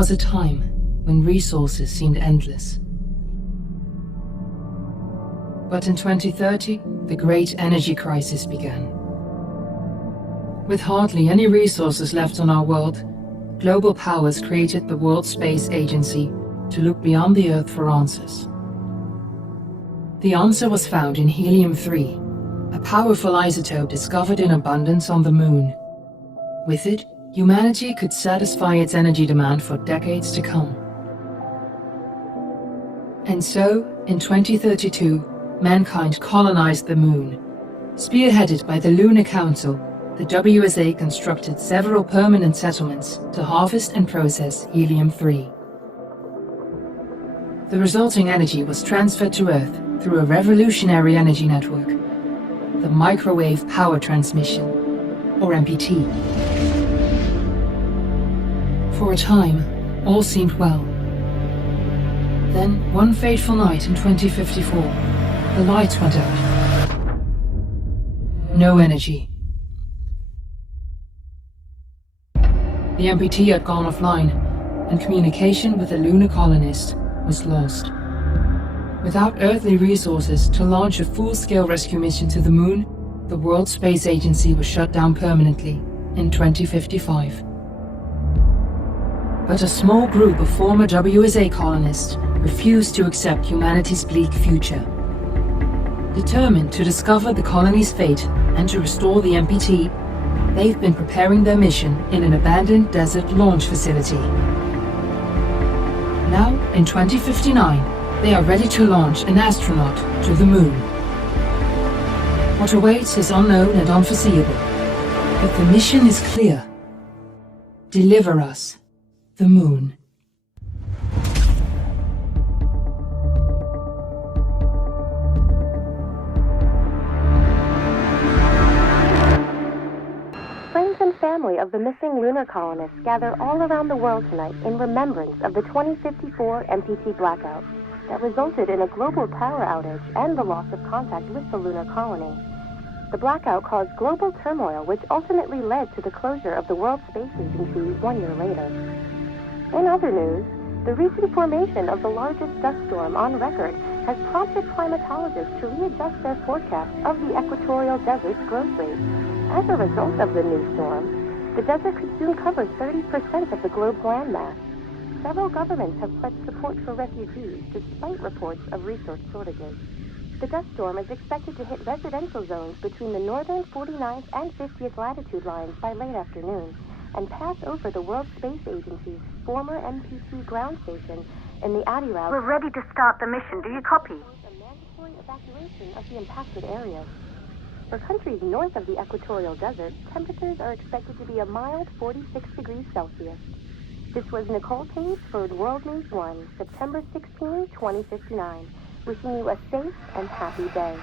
was a time when resources seemed endless. But in 2030, the great energy crisis began. With hardly any resources left on our world, global powers created the World Space Agency to look beyond the Earth for answers. The answer was found in helium-3, a powerful isotope discovered in abundance on the Moon. With it, humanity could satisfy its energy demand for decades to come. And so, in 2032, mankind colonized the Moon. Spearheaded by the Lunar Council, the WSA constructed several permanent settlements to harvest and process helium-3. The resulting energy was transferred to Earth through a revolutionary energy network, the Microwave Power Transmission, or MPT. For a time, all seemed well. Then, one fateful night in 2054, the lights went out. No energy. The MPT had gone offline, and communication with the lunar colonist was lost. Without earthly resources to launch a full-scale rescue mission to the Moon, the World Space Agency was shut down permanently in 2055. But a small group of former WSA colonists refused to accept humanity's bleak future. Determined to discover the colony's fate and to restore the MPT, they've been preparing their mission in an abandoned desert launch facility. Now, in 2059, they are ready to launch an astronaut to the Moon. What awaits is unknown and unforeseeable, but the mission is clear. Deliver us the Moon. Family of the missing lunar colonists gather all around the world tonight in remembrance of the 2054 MPT blackout that resulted in a global power outage and the loss of contact with the lunar colony. The blackout caused global turmoil, which ultimately led to the closure of the World Space Agency 1 year later. In other news, the recent formation of the largest dust storm on record has prompted climatologists to readjust their forecast of the equatorial desert's growth rate. As a result of the new storm, the desert could soon cover 30% of the globe's landmass. Several governments have pledged support for refugees despite reports of resource shortages. The dust storm is expected to hit residential zones between the northern 49th and 50th latitude lines by late afternoon and pass over the World Space Agency's former MPT ground station in the Adi route. We're ready to start the mission. Do you copy? A mandatory evacuation of the impacted areas. For countries north of the equatorial desert, temperatures are expected to be a mild 46 degrees Celsius. This was Nicole Page for World News 1, September 16, 2059. Wishing you a safe and happy day.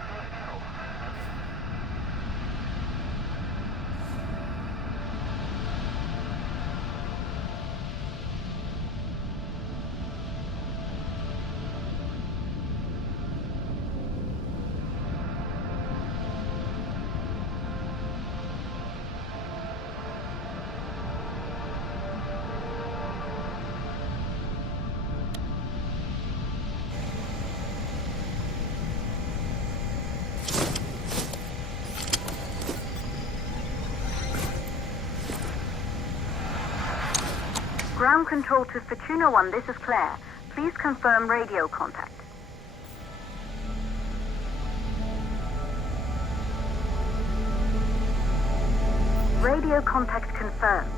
Ground control to Fortuna 1, this is Claire. Please confirm radio contact. Radio contact confirmed.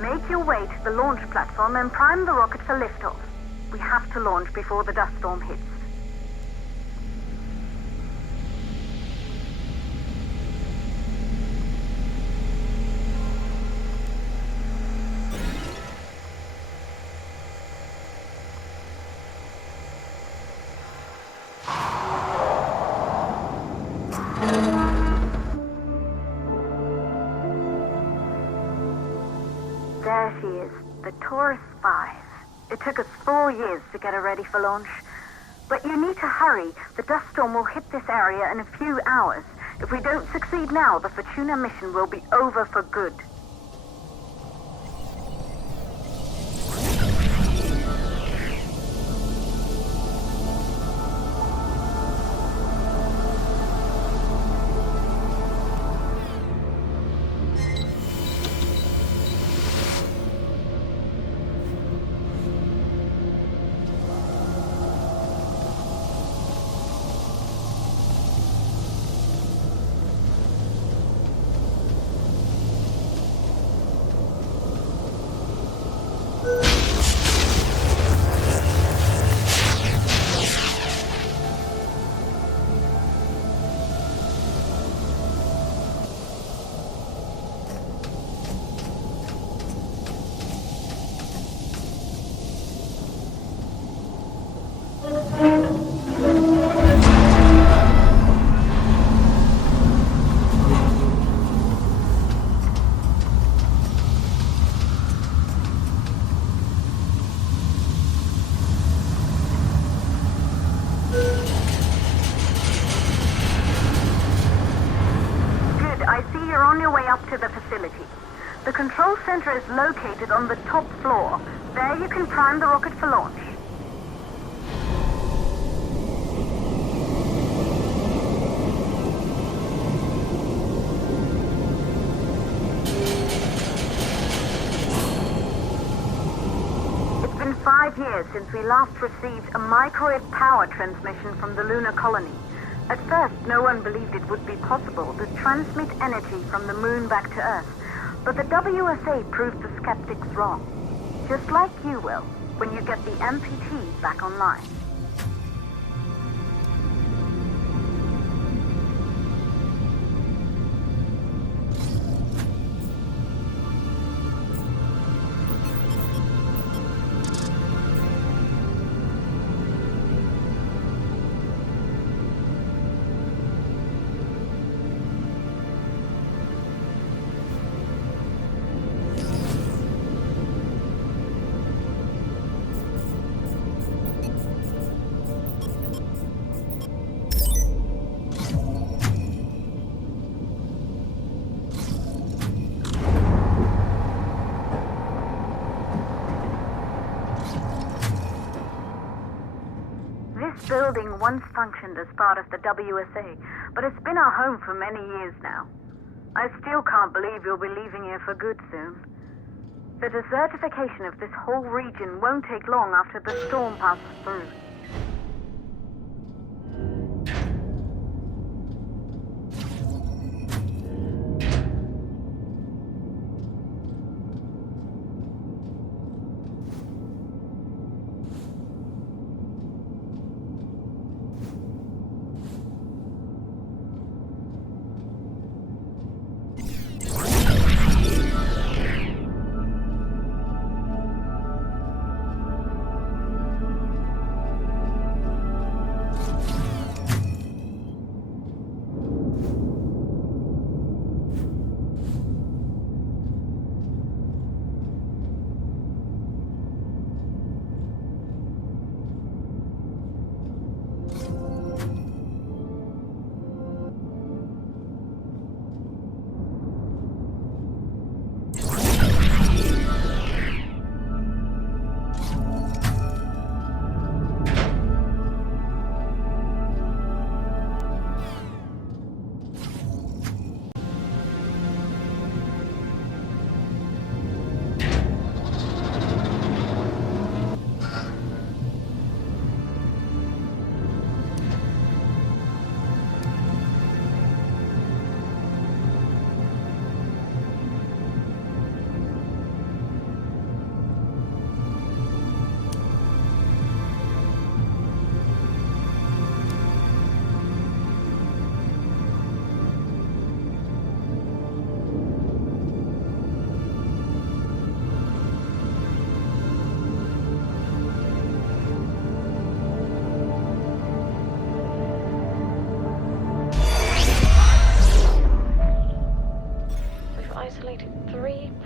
Make your way to the launch platform and prime the rocket for liftoff. We have to launch before the dust storm hits. There she is, the Taurus 5. It took us 4 years to get her ready for launch. But you need to hurry. The dust storm will hit this area in a few hours. If we don't succeed now, the Fortuna mission will be over for good. to the facility. The control center is located on the top floor. There you can prime the rocket for launch. It's been 5 years since we last received a microwave power transmission from the lunar colony. At first, no one believed it would be possible to transmit energy from the moon back to Earth. But the WSA proved the skeptics wrong. Just like you will, when you get the MPT back online. This building once functioned as part of the WSA, but it's been our home for many years now. I still can't believe you'll be leaving here for good soon. The desertification of this whole region won't take long after the storm passes through.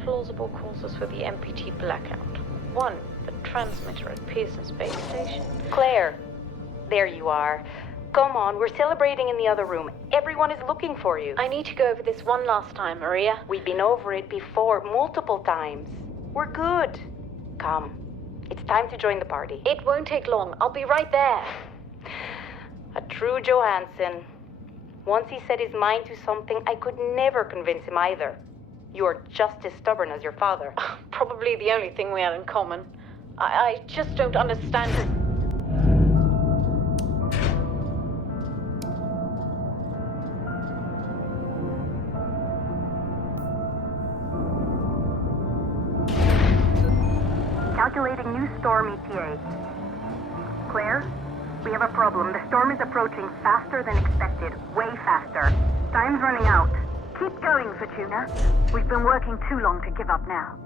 Plausible causes for the MPT blackout. 1, the transmitter at Pearson Space Station. Claire, there you are. Come on, we're celebrating in the other room. Everyone is looking for you. I need to go over this one last time, Maria. We've been over it before, multiple times. We're good. Come, it's time to join the party. It won't take long. I'll be right there. A true Johansson. Once he set his mind to something, I could never convince him either. You're just as stubborn as your father. Probably the only thing we had in common. I just don't understand it. Calculating new storm ETA. Claire, we have a problem. The storm is approaching faster than expected. Way faster. Time's running out. Keep going, Fortuna. We've been working too long to give up now.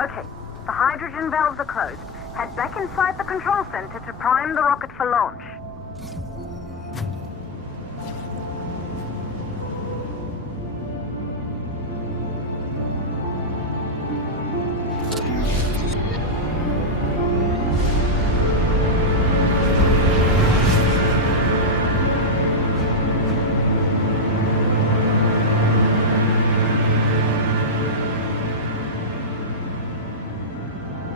Okay, the hydrogen valves are closed. Head back inside the control center to prime the rocket for launch.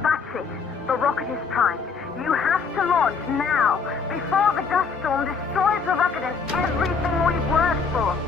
That's it. The rocket is primed. You have to launch now, before the dust storm destroys the rocket and everything we've worked for.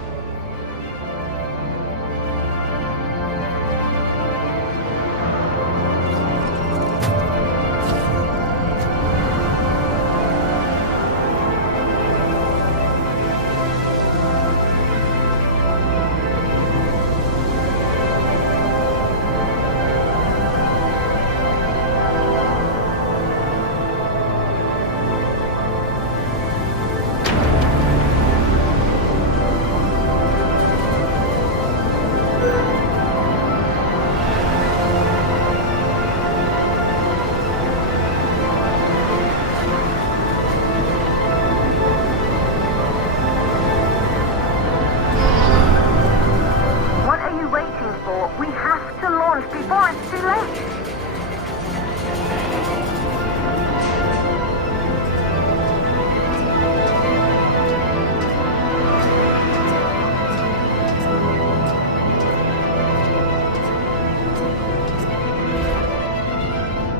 We have to launch before it's too late.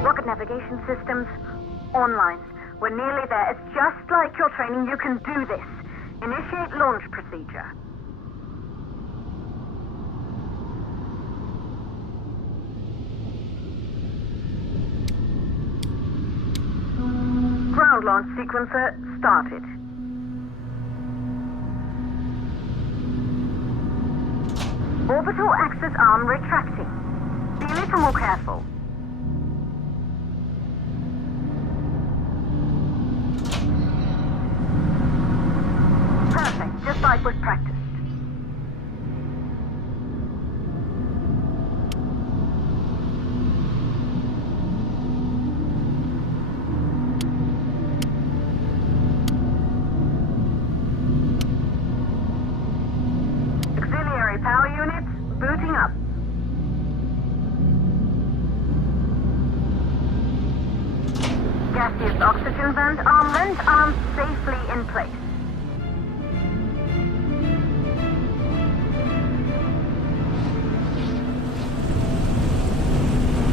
Rocket navigation systems online. We're nearly there. It's just like your training. You can do this. Initiate launch procedure. Ground launch sequencer started. Orbital axis arm retracting. Be a little more careful. Perfect, just like we've practiced. Power units booting up. Gaseous oxygen vent arms safely in place.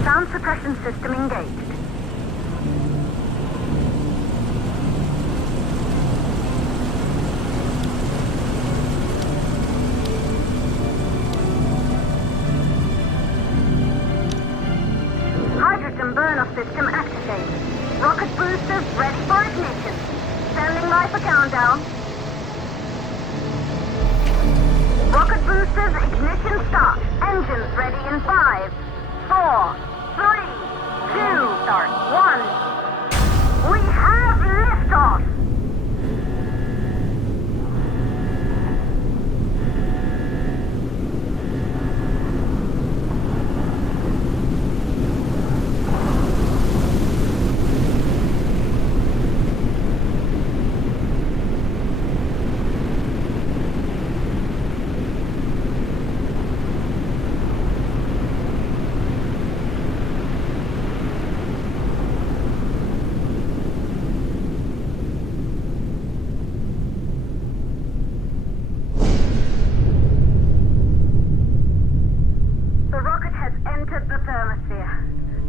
Sound suppression system engaged. System burn-off system activated. Rocket boosters ready for ignition. Standing by for countdown. Rocket boosters ignition start. Engines ready in 5, 4, 3, 2, start, 1. We have liftoff!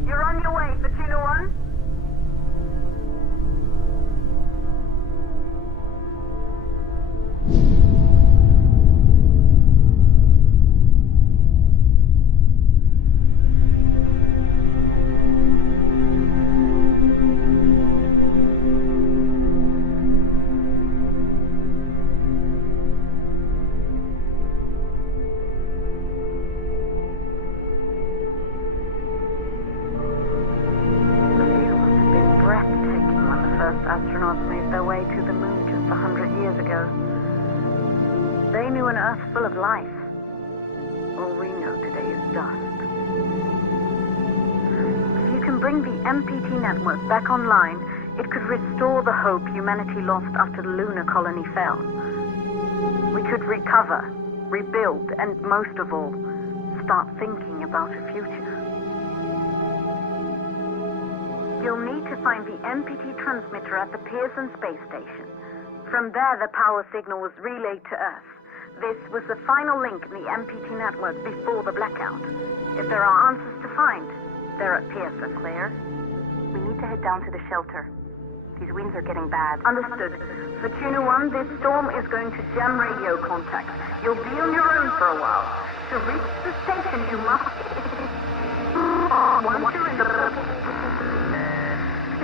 You're on your way, Fortuna 1. Astronauts made their way to the moon just 100 years ago. They knew an Earth full of life. All we know today is dust. If you can bring the MPT network back online, it could restore the hope humanity lost after the lunar colony fell. We could recover, rebuild, and most of all, start thinking about a future. You'll need to find the MPT transmitter at the Pearson space station. From there, the power signal was relayed to Earth. This was the final link in the MPT network before the blackout. If there are answers to find, they're at Pearson. Claire? We need to head down to the shelter. These winds are getting bad. Understood. Fortuna 1, this storm is going to jam radio contacts. You'll be on your own for a while. To reach the station, you must... Once you're in the...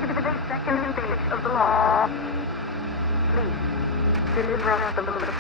the second stage of the law. Please, deliver us the moon.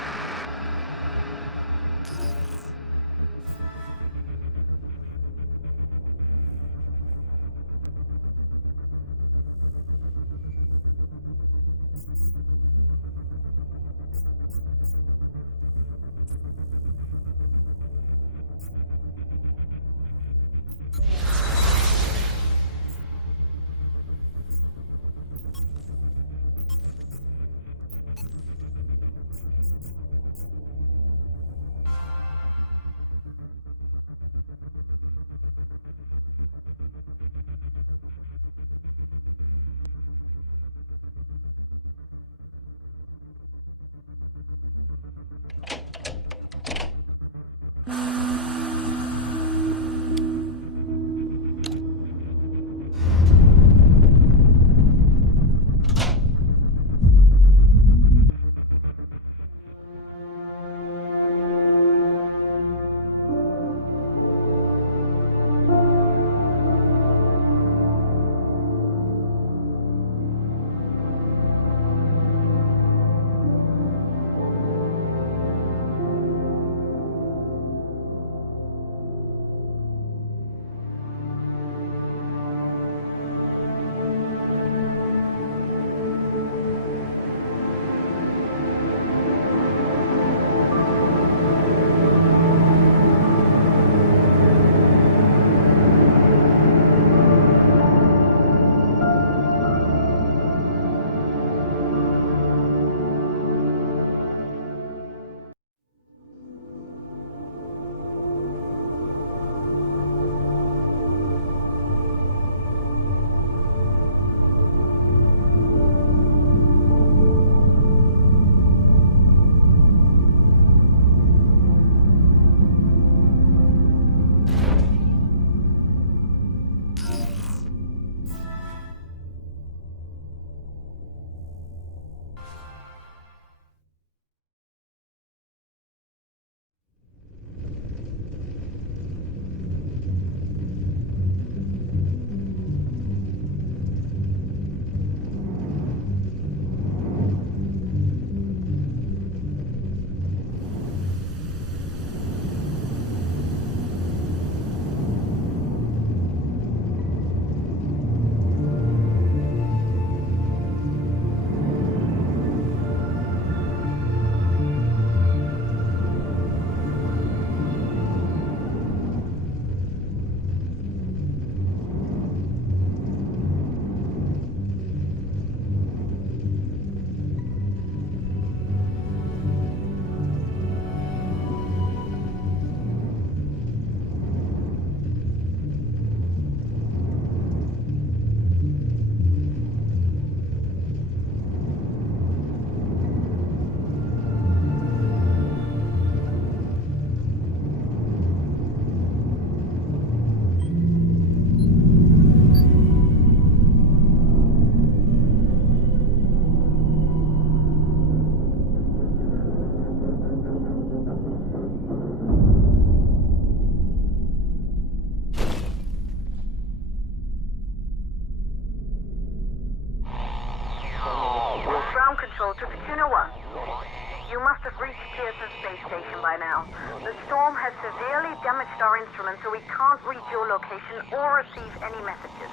reached Pearson Space Station by now. The storm has severely damaged our instruments, so we can't reach your location or receive any messages.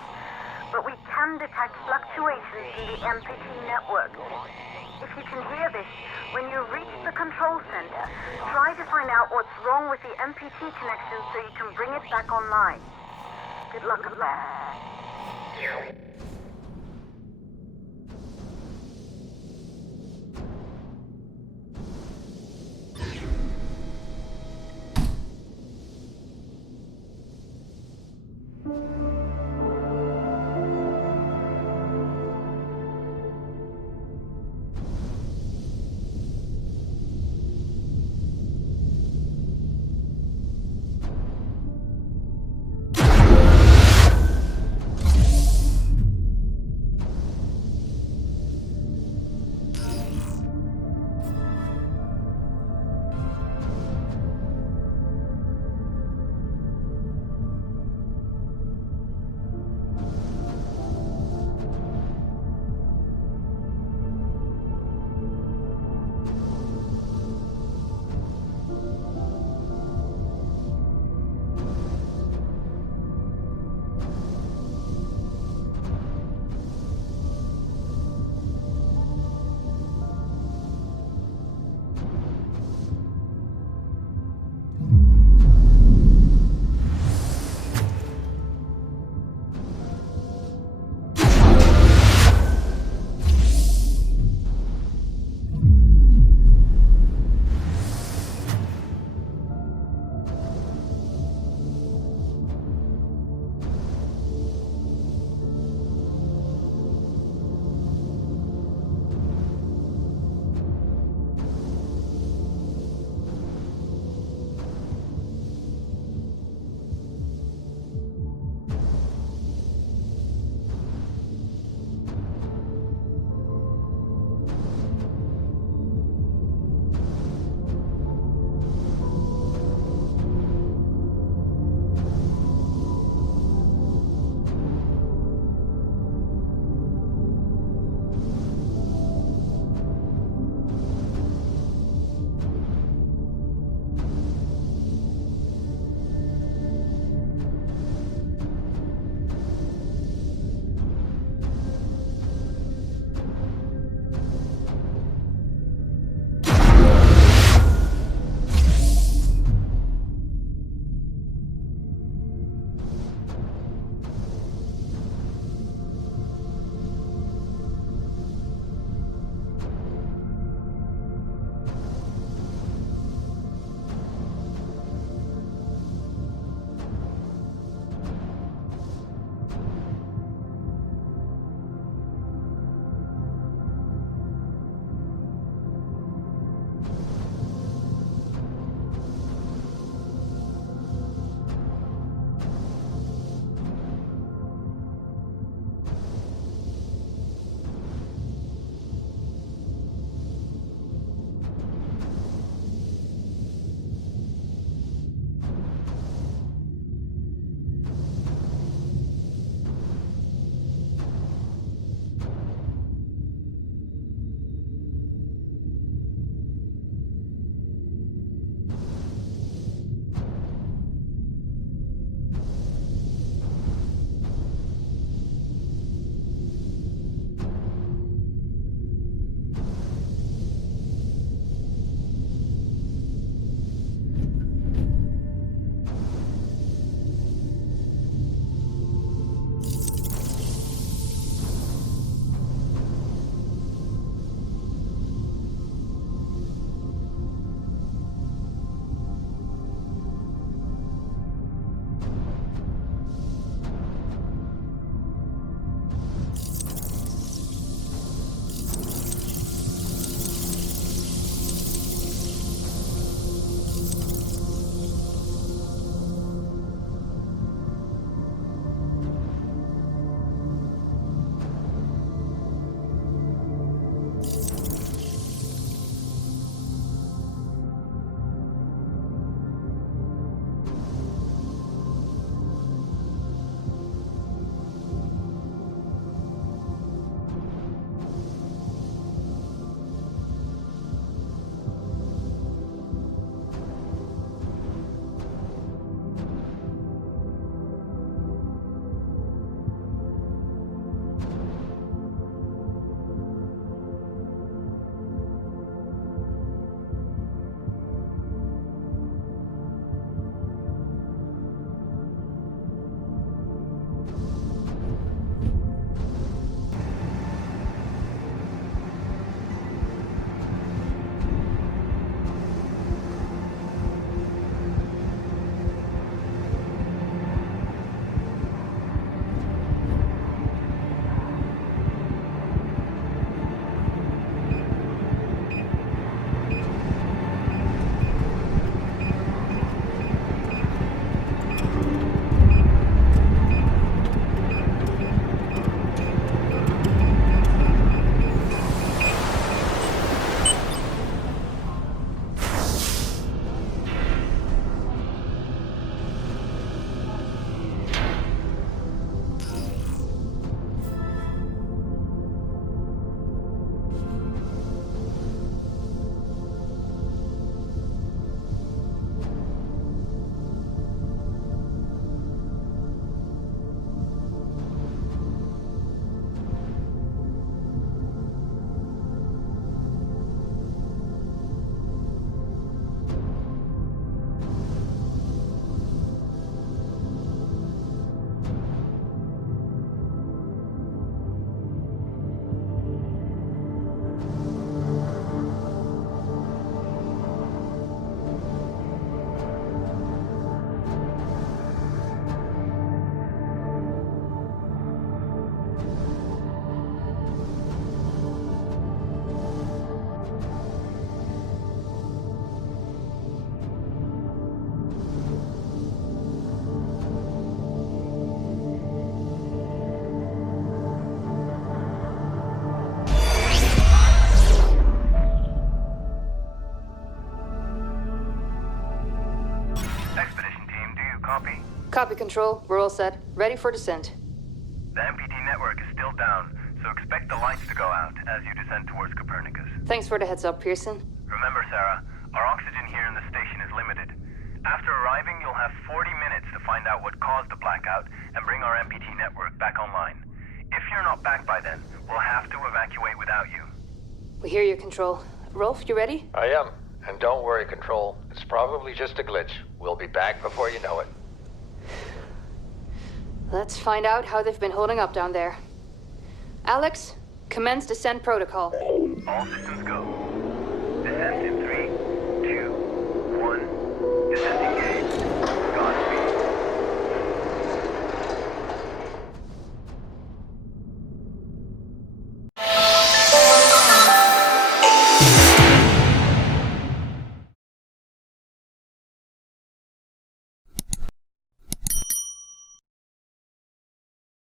But we can detect fluctuations in the MPT network. If you can hear this, when you reach the control center, try to find out what's wrong with the MPT connection so you can bring it back online. Good luck with that. Control. We're all set. Ready for descent. The MPT network is still down, so expect the lights to go out as you descend towards Copernicus. Thanks for the heads up, Pearson. Remember, Sarah, our oxygen here in the station is limited. After arriving, you'll have 40 minutes to find out what caused the blackout and bring our MPT network back online. If you're not back by then, we'll have to evacuate without you. We hear you, Control. Rolf, you ready? I am. And don't worry, Control. It's probably just a glitch. We'll be back before you know it. Let's find out how they've been holding up down there. Alex, commence descent protocol. All systems go.